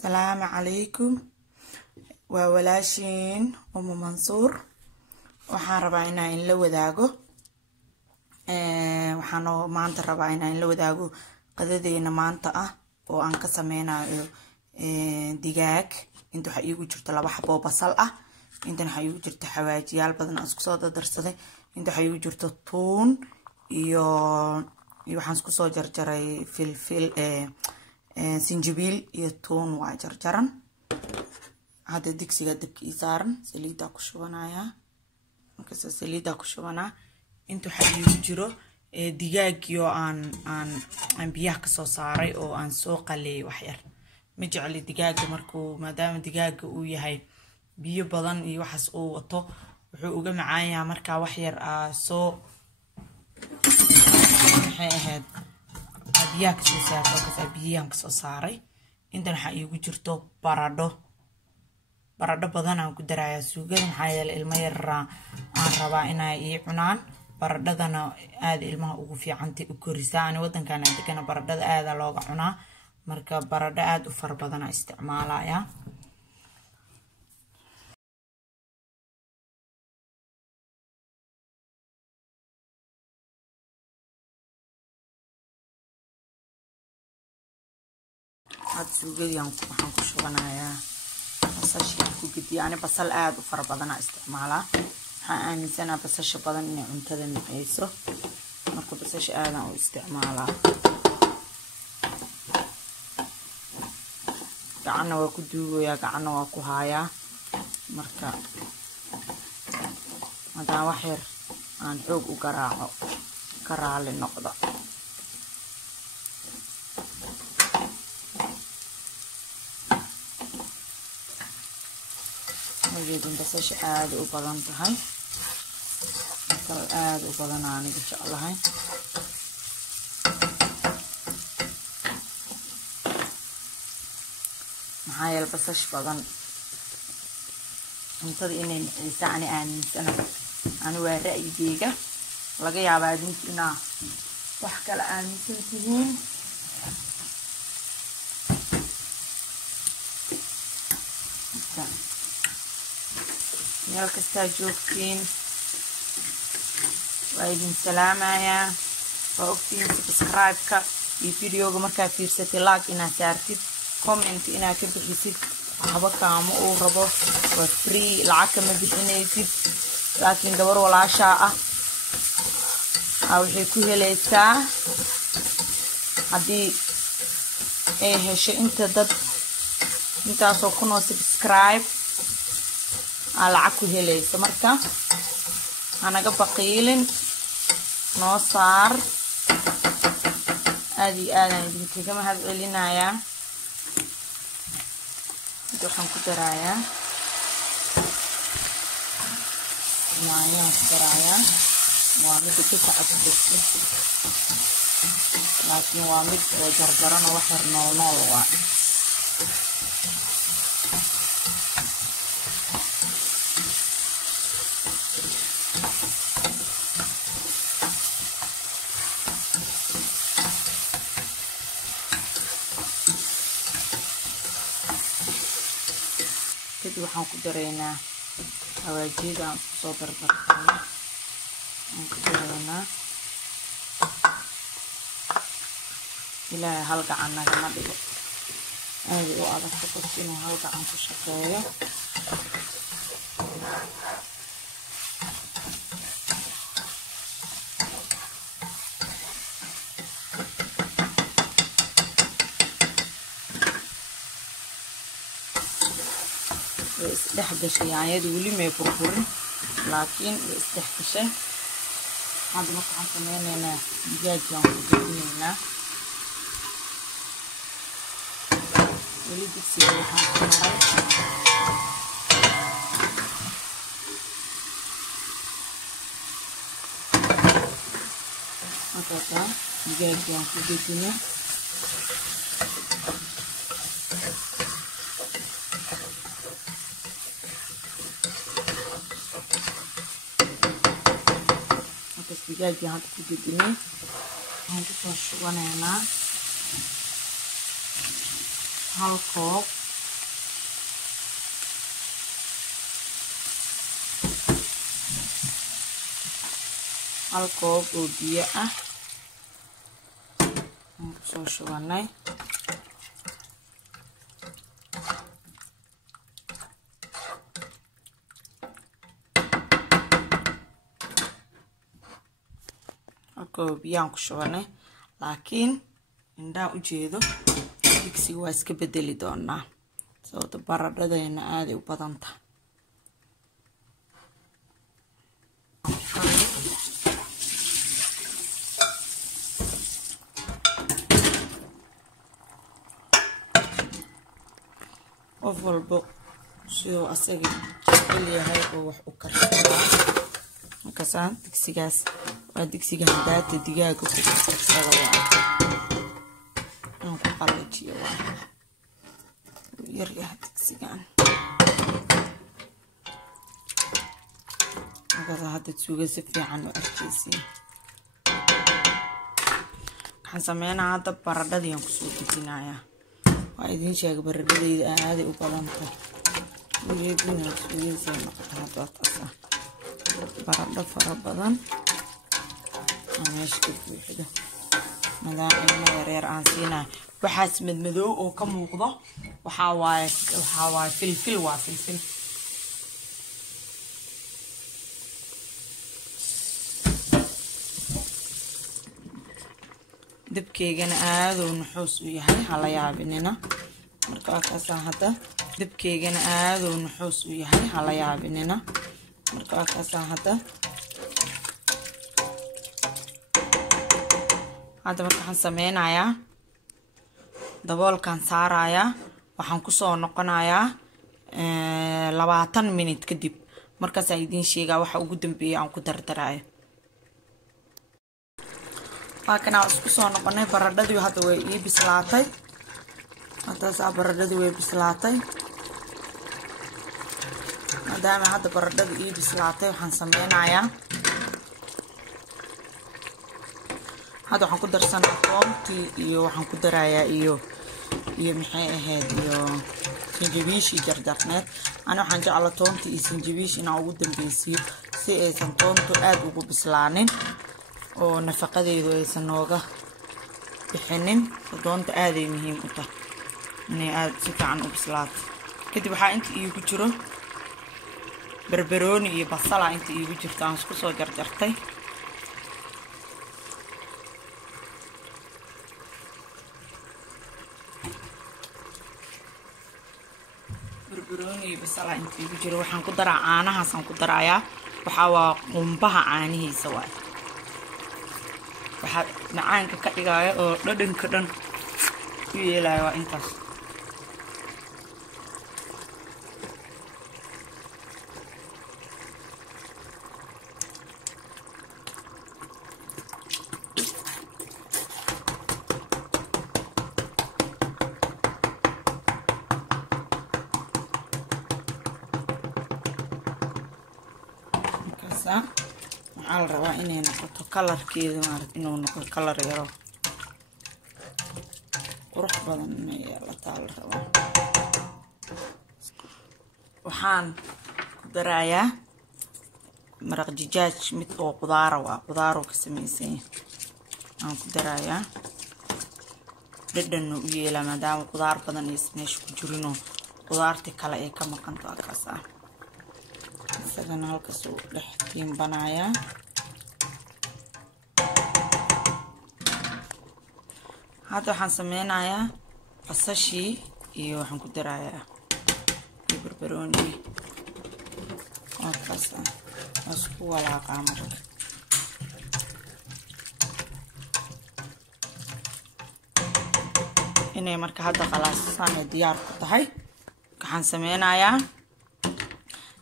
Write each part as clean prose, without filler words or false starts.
السلام عليكم وولاشين منصور waxaan rabaa inaan la wadaago maanta rabaa inaan la wadaago qadadeena maanta ah oo aan ka sameynayo digaag inta waxa iigu jirto 2 xabo basal ah inta waxa iigu jirto xawaajiyaal badan oo isku soo dardarsaday inta waxa iigu jirto tuun iyo waxaan isku soo jarjaray filfil sinjibiil iyo tuun waa jarjaran hada digsiga dabkii saaran saliida ku shubanaya markaas saliida ku shubana inta waxa iigu jiro digaagiyo aan biyaha ka soo saaray oo aan soo qalay wax yar ma jecli digaaga markuu maadaama digaaga uu yahay biyo badan iyo waxaas uu wato wuxuu uga macaan yahay marka wax yar soo ahayd biyaha ka soo saaray oo biyaha ka soo saaray inta waxa iigu jirto baradho badan aan ku darayaa suugada maxaa yeelay ilmo yar aan rabaa inay ii cunaan baradhadana aad ilmaha ugu fiicantay u korisaan wadankan degan baradhada aad looga cunaa marka baradho aad u far badan isticmaalaya had suugada waxaan ku shubanayaa basasha ku gediya ani basal aad u far badan isticmaalaa waxaan aaminsanahay basasha badan inay cuntada macayso marka basasha aad aan u isticmaalaa gacanna waa ku duugoyaa gacanna waa ku haayaa marka haddaan wax yar aan xoog u garaaco ka raali noqdo وجدين بسش عاد وبدن تهاي مثل عاد وبدن عني إن شاء الله هاي معايا البسش بدن انتظر إني لساني أنا ورأي ديجا لقي عبادين كنا وحكي الآن سنتين meel kasta joogtiin waa idin salaamaya waa ogtiin subscribe-ka iyo videoga markaa fiirsatay like inaad saartid comment inaad ka bixisid haba kaamo uu rabo waa free lacag kama bixinaysid laakiin gabar walaasha ah waxay ku helaysaa haddii ay hesho inta dad intaasoo ku noo subscribe lacag ku helayso marka anaga baqiilin noo saar aad aan idinkaga mahad celinayaa waxaan ku darayaa waa mid ka sacabto laakiin waa mid jarjaran oo wax yar nool waa kadib waxaan ku dareynaa xawaajiyada aan soo dardarsanay aan ku dareynaa ilaa hal gacan nagama dhigo aad u adag qofka inuu hal gacan ku shaqeeyo isdhexgashay yaanyadu weli may burburin laakiin isdhexgashay hadda marka waxaan sameynaynaa digaagaan ku gedinaynaa weli digsiga waxaan ku maray markaa digaagaan ku gedina digaaga hadda ku gedinay waxaan ku soo shubanaynaa hal koob hal koob oo biyo ah soo shubanay biyaan ku shubanay laakiin indhaa u jeedo digsiga waa iska bedeli doonaa sababta baradhadeena aad ay u badan tahay qof walbo sidoo asaga jecel yahay oo wax u karsadaa markaasaan digsigaas waa digsiga handaata digaaga ku karsada waa aan ku qalajiyo waa yar yahay digsigan markaas hadda suuga si fiican u arkaysiin waxaan sameynaa hadda baradhadii aan kusoo dejinayaa waa idiin sheegay baradhadayda aaday u badan tahay ujeedinaa suugaysa noqota hadda taasa baradho fara badan meesha ka buuxdo madaacina yaryar aan siinayo waxaas madmadow oo ka muuqdo waxaa waaye filfil waa filfil dabkeygana aaduu nuxuus u yahay hala yaabinina marka waakaasaa hadda dabkeygana aaduu nuxuus u yahay hala yaabinina marka waakaasaa hadda marka waxaan sameynayaa daboolkan saarayaa waxaan kusoo noqonayaa 20 minute kadib markaas aan idiin sheegaa waxa ugu dambeeya aan ku dardarayo laakiin aan isku soo noqonay baradhadii hadda way ii bislaatay hadda baradhadii way bislaatay maadaama hadda baradhadii ii bislaatay waxaan sameynayaa هذا waxaan ku darsanaa toontii iyo waxaan ku darayaa iyo maxay ahayd iyo sinjibiish jarjarneed ana waxaan jeclaa toontii iyo sinjibiish inaan ugu dambeeysiyo si aysan toontu aad ugu bislaanin oo nafaqadeedu aysan nooga bixinin toonta aad ay muhiim u tahay inay aad si fiican u bislaato kadib waxaa inta iigu jiro barbarooni iyo basal inta iigu jirto aan isku soo jarjartay بروني بصلا انتي بجرو waxaan ku daraa caanahaas aan ku darayaa waxa waa qumbaha caanihiisa waay waxa macaanka ka dhigaya oo dhadhanka dhan u yeelaya waa intaas waxaan rabaa inay noqoto kalarkeedu maaragtay inuu noqdo kalar yaro qurux badan inay la taal rabaa waxaan ku darayaa maraq digaag mid oo qudaar ka samaysan aan ku darayaa dhadhan u yeela maadaama qudaar badan ay meesha ku jirino qudaarta kale ay ka maqan tahay kaas isagana halkaas uu dhex tiimbanayaa hadda waxaan sameynayaa basashii iyo waxaan ku darayaa barbarooni halkaas isku walaaqaa marka inay marka hadda khalaasaan diyaar ku tahay waxaan sameynayaa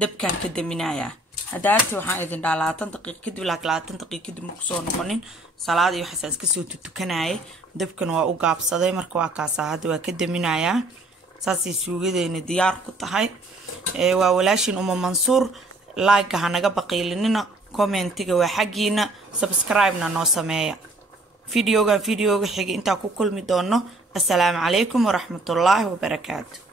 dabkan ka daminayaa hadaati waxaan idin dhaa 20 daqiiqo kadib 20 daqiiqo kadib ma ku soo noqonin salaad iyo xasaas ka soo tukanaaye dabkan waa u gaabsaday marka waa kaasa hadda waa ka daminayaa saasi suugadeena diyaar ku tahay waa walaashin Mansuur like ha naga baqiilinina commentiga waa xaqiina subscribe na noo sameeya videoga xiga inta ku kulmi doono assalaamu calaykum wa rahmatullaahi wa barakaatuh